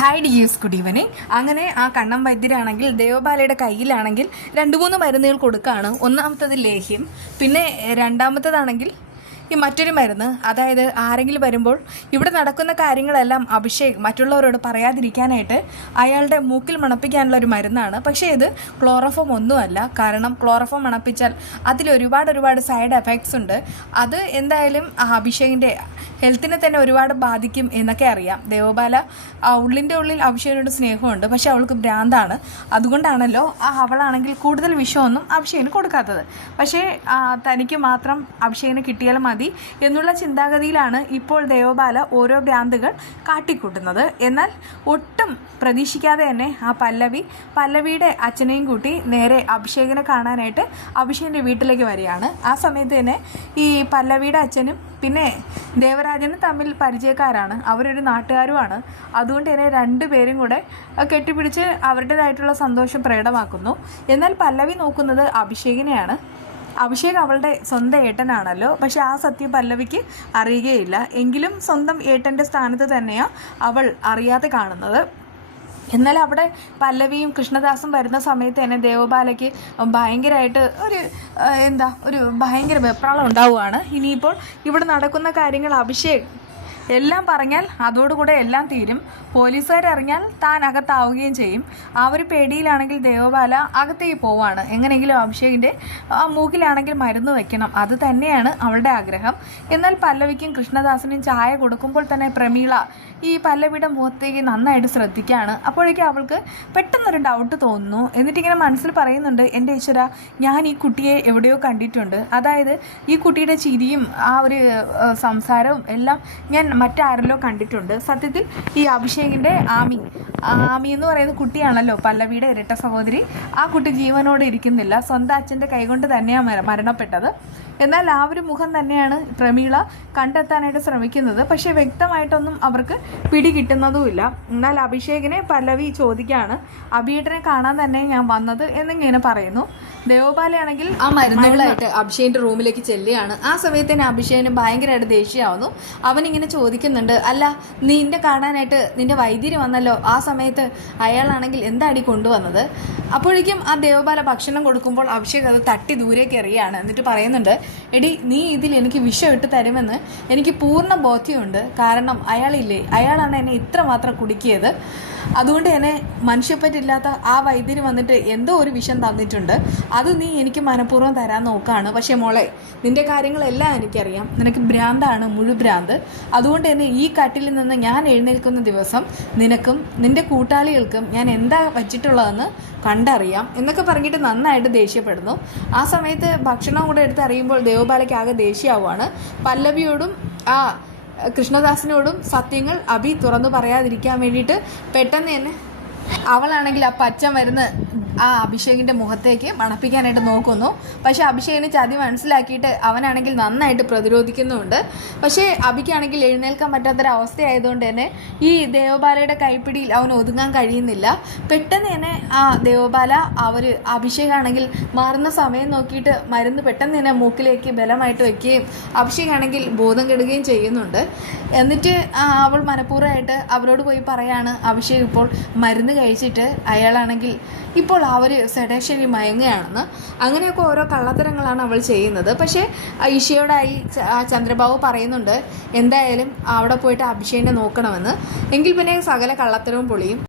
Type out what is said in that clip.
Hi use good evening അങ്ങനെ ആ കണ്ണം വൈദ്യരാണെങ്കിൽ ദേവബാലയുടെ കയ്യിലാണെങ്കിൽ രണ്ട് മൂന്ന് മരുന്നുകൾ കൊടുക്കുകയാണ് ഒന്നാമത്തത് ലേഹ്യം. പിന്നെ രണ്ടാമത്തതാണെങ്കിൽ ഈ മറ്റൊരു മരുന്ന് അതായത് ആരെങ്കിലും വരുമ്പോൾ ഇവിടെ നടക്കുന്ന കാര്യങ്ങളെല്ലാം അഭിഷേക് മറ്റുള്ളവരോട് പറയാതിരിക്കാനായിട്ട് അയാളുടെ മൂക്കിൽ മണപ്പിക്കാനുള്ള ഒരു മരുന്നാണ്. പക്ഷേ ഇത് ക്ലോറോഫോം ഒന്നുമല്ല കാരണം ക്ലോറോഫോം മണപ്പിച്ചാൽ അതിൽ ഒരുപാട് ഒരുപാട് സൈഡ് എഫക്ട്സ് ഉണ്ട്. അത് എന്തായാലും അഭിഷേകിന്റെ ഹെൽത്തിനെ തന്നെ ഒരുപാട് ബാധിക്കും എന്നൊക്കെ അറിയാം. ദേവബാല ഉള്ളിന്റെ ഉള്ളിൽ അഭിഷേകിനോട് സ്നേഹമുണ്ട്. പക്ഷേ അവൾക്ക് ഭ്രാന്താണ്. അതുകൊണ്ടാണല്ലോ അവളാണെങ്കിൽ കൂടുതൽ വിഷമൊന്നും അഭിഷേകിന് കൊടുക്കാത്തത്. പക്ഷേ തനിക്ക് മാത്രം അഭിഷേകിന് കിട്ടിയാൽ മതി. എന്നുള്ള ചിന്താഗതിയിലാണ് ഇപ്പോൾ ദേവബാല ഓരോ ഭ്രാന്തുകൾ കാട്ടിക്കൂട്ടുന്നത്. എന്നാൽ ഒട്ടും പ്രതീക്ഷിക്കാതെ തന്നെ ആ പല്ലവി പല്ലവിയുടെ അച്ഛനെയും കൂട്ടി നേരെ അഭിഷേകിനെ കാണാനായിട്ട് അഭിഷേകിന്റെ വീട്ടിലേക്ക് വരികയാണ്. ആ സമയത്ത് തന്നെ ഈ പല്ലവിയുടെ അച്ഛനും പിന്നെ ദേവരാജനും തമ്മിൽ പരിചയക്കാരാണ്. അവരൊരു നാട്ടുകാരുമാണ്. അതുകൊണ്ട് തന്നെ രണ്ടുപേരും കൂടെ കെട്ടിപ്പിടിച്ച് അവരുടേതായിട്ടുള്ള സന്തോഷം പ്രകടമാക്കുന്നു. എന്നാൽ പല്ലവി നോക്കുന്നത് അഭിഷേകിനെയാണ്. അഭിഷേക് അവളുടെ സ്വന്തം ഏട്ടനാണല്ലോ. പക്ഷെ ആ സത്യം പല്ലവിക്ക് അറിയുകയില്ല. എങ്കിലും സ്വന്തം ഏട്ടന്റെ സ്ഥാനത്ത് തന്നെയാണ് അവൾ അറിയാതെ കാണുന്നത്. എന്നാൽ അവിടെ പല്ലവിയും കൃഷ്ണദാസും വരുന്ന സമയത്ത് തന്നെ ദേവബാലയ്ക്ക് ഭയങ്കരമായിട്ട് ഒരു എന്താ ഒരു ഭയങ്കര വെപ്രാളം ഉണ്ടാവുകയാണ്. ഇനിയിപ്പോൾ ഇവിടെ നടക്കുന്ന കാര്യങ്ങൾ അഭിഷേക് എല്ലാം പറഞ്ഞാൽ അതോടുകൂടെ എല്ലാം തീരും. പോലീസുകാർ അറിഞ്ഞാൽ താൻ അകത്താവുകയും ചെയ്യും. ആ ഒരു പേടിയിലാണെങ്കിൽ ദേവബാല അകത്തേക്ക് പോവാണ്. എങ്ങനെയെങ്കിലും അഭിഷേകിന്റെ ആ മൂക്കിലാണെങ്കിൽ മരുന്ന് വെക്കണം. അത് തന്നെയാണ് അവളുടെ ആഗ്രഹം. എന്നാൽ പല്ലവിക്കും കൃഷ്ണദാസിനും ചായ കൊടുക്കുമ്പോൾ തന്നെ പ്രമീള ഈ പല്ലവിയുടെ മുഖത്തേക്ക് നന്നായിട്ട് ശ്രദ്ധിക്കുകയാണ്. അപ്പോഴേക്കും അവൾക്ക് പെട്ടെന്നൊരു ഡൗട്ട് തോന്നുന്നു. എന്നിട്ടിങ്ങനെ മനസ്സിൽ പറയുന്നുണ്ട് എന്റെ ഈശ്വര ഞാൻ ഈ കുട്ടിയെ എവിടെയോ കണ്ടിട്ടുണ്ട്. അതായത് ഈ കുട്ടിയുടെ ചിരിയും ആ ഒരു സംസാരവും എല്ലാം ഞാൻ മറ്റാരിലോ കണ്ടിട്ടുണ്ട്. സത്യത്തിൽ ഈ അഭിഷേകിന്റെ ആമി ആമി എന്ന് പറയുന്ന കുട്ടിയാണല്ലോ പല്ലവിയുടെ ഇരട്ട സഹോദരി. ആ കുട്ടി ജീവനോടെ ഇരിക്കുന്നില്ല. സ്വന്തം അച്ഛന്റെ കൈകൊണ്ട് തന്നെയാണ് മരണപ്പെട്ടത്. എന്നാൽ ആ ഒരു മുഖം തന്നെയാണ് പ്രമീള കണ്ടെത്താനായിട്ട് ശ്രമിക്കുന്നത്. പക്ഷേ വ്യക്തമായിട്ടൊന്നും അവർക്ക് പിടികിട്ടുന്നതുമില്ല. എന്നാൽ അഭിഷേകിനെ പല്ലവി ചോദിക്കുകയാണ് അഭിയേട്ടനെ കാണാൻ തന്നെ ഞാൻ വന്നത് എന്നിങ്ങനെ പറയുന്നു. ദേവോപാലയാണെങ്കിൽ ആ മരുന്നുകളായിട്ട് അഭിഷേകിന്റെ റൂമിലേക്ക് ചെല്ലുകയാണ്. ആ സമയത്ത് തന്നെ അഭിഷേകിന് ഭയങ്കരമായിട്ട് ദേഷ്യമാവുന്നു. അവനിങ്ങനെ ചോദിക്കുന്നുണ്ട് അല്ല നിന്റെ കാണാനായിട്ട് നിന്റെ വൈദ്യര് വന്നല്ലോ. ആ സമയത്ത് അയാളാണെങ്കിൽ എന്താടി കൊണ്ടുവന്നത്? അപ്പോഴേക്കും ആ ദേവപാല ഭക്ഷണം കൊടുക്കുമ്പോൾ അഭിഷേക് അത് തട്ടി ദൂരേക്ക് എറിയാണ് എന്നിട്ട് പറയുന്നുണ്ട് എടി നീ ഇതിൽ എനിക്ക് വിഷം ഇട്ട് തരുമെന്ന് എനിക്ക് പൂർണ ബോധ്യമുണ്ട്. കാരണം അയാളില്ലേ? അയാളാണ് എന്നെ ഇത്രമാത്രം കുടുക്കിയത്. അതുകൊണ്ട് എന്നെ മനുഷ്യപ്പറ്റില്ലാത്ത ആ വൈദ്യര് വന്നിട്ട് എന്തോ ഒരു വിഷം തന്നിട്ടുണ്ട്. അത് നീ എനിക്ക് മനഃപൂർവം തരാൻ നോക്കാണ്. പക്ഷേ മോളെ നിന്റെ കാര്യങ്ങളെല്ലാം എനിക്കറിയാം. നിനക്ക് ഭ്രാന്താണ് മുഴുഭ്രാന്ത് അതുകൊണ്ട് തന്നെ ഈ കട്ടിൽ നിന്ന് ഞാൻ എഴുന്നേൽക്കുന്ന ദിവസം നിനക്കും നിന്റെ കൂട്ടാളികൾക്കും ഞാൻ എന്താ വച്ചിട്ടുള്ളതെന്ന് കണ്ടറിയാം എന്നൊക്കെ പറഞ്ഞിട്ട് നന്നായിട്ട് ദേഷ്യപ്പെടുന്നു. ആ സമയത്ത് ഭക്ഷണം കൂടെ എടുത്ത് അറിയുമ്പോൾ ദേവബാലയ്ക്ക് ആകെ ദേഷ്യമാവുകയാണ് പല്ലവിയോടും ആ കൃഷ്ണദാസിനോടും സത്യങ്ങൾ അഭി തുറന്നു പറയാതിരിക്കാൻ വേണ്ടിയിട്ട് പെട്ടെന്ന് തന്നെ അവളാണെങ്കിൽ ആ പച്ച മരുന്ന് ആ അഭിഷേകിന്റെ മുഖത്തേക്ക് മണപ്പിക്കാനായിട്ട് നോക്കുന്നു. പക്ഷേ അഭിഷേകിന് ചതി മനസ്സിലാക്കിയിട്ട് അവനാണെങ്കിൽ നന്നായിട്ട് പ്രതിരോധിക്കുന്നുമുണ്ട്. പക്ഷേ അഭിക്കാണെങ്കിൽ എഴുന്നേൽക്കാൻ പറ്റാത്തൊരവസ്ഥയായതുകൊണ്ട് തന്നെ ഈ ദേവബാലയുടെ കൈപ്പിടിയിൽ അവൻ ഒതുങ്ങാൻ കഴിയുന്നില്ല. പെട്ടെന്ന് തന്നെ ആ ദേവബാല അവർ അഭിഷേകാണെങ്കിൽ മാറുന്ന സമയം നോക്കിയിട്ട് മരുന്ന് പെട്ടെന്ന് തന്നെ മൂക്കിലേക്ക് ബലമായിട്ട് വെക്കുകയും അഭിഷേകാണെങ്കിൽ ബോധം കെടുകയും ചെയ്യുന്നുണ്ട്. എന്നിട്ട് അവൾ മനഃപൂർവമായിട്ട് അവരോട് പോയി പറയാണ് അഭിഷേക് ഇപ്പോൾ മരുന്ന് കഴിച്ചിട്ട് അയാളാണെങ്കിൽ ഇപ്പോൾ ഒരു സെഡേഷനിൽ മയങ്ങുകയാണെന്ന് അങ്ങനെയൊക്കെ ഓരോ കള്ളത്തരങ്ങളാണ് അവൾ ചെയ്യുന്നത്. പക്ഷേ ഈശയോടെ ഈ ചന്ദ്രബാബു പറയുന്നുണ്ട് എന്തായാലും അവിടെ പോയിട്ട് അഭിഷേകിനെ നോക്കണമെന്ന്. എങ്കിൽ പിന്നെ സകല കള്ളത്തരവും പൊളിയും.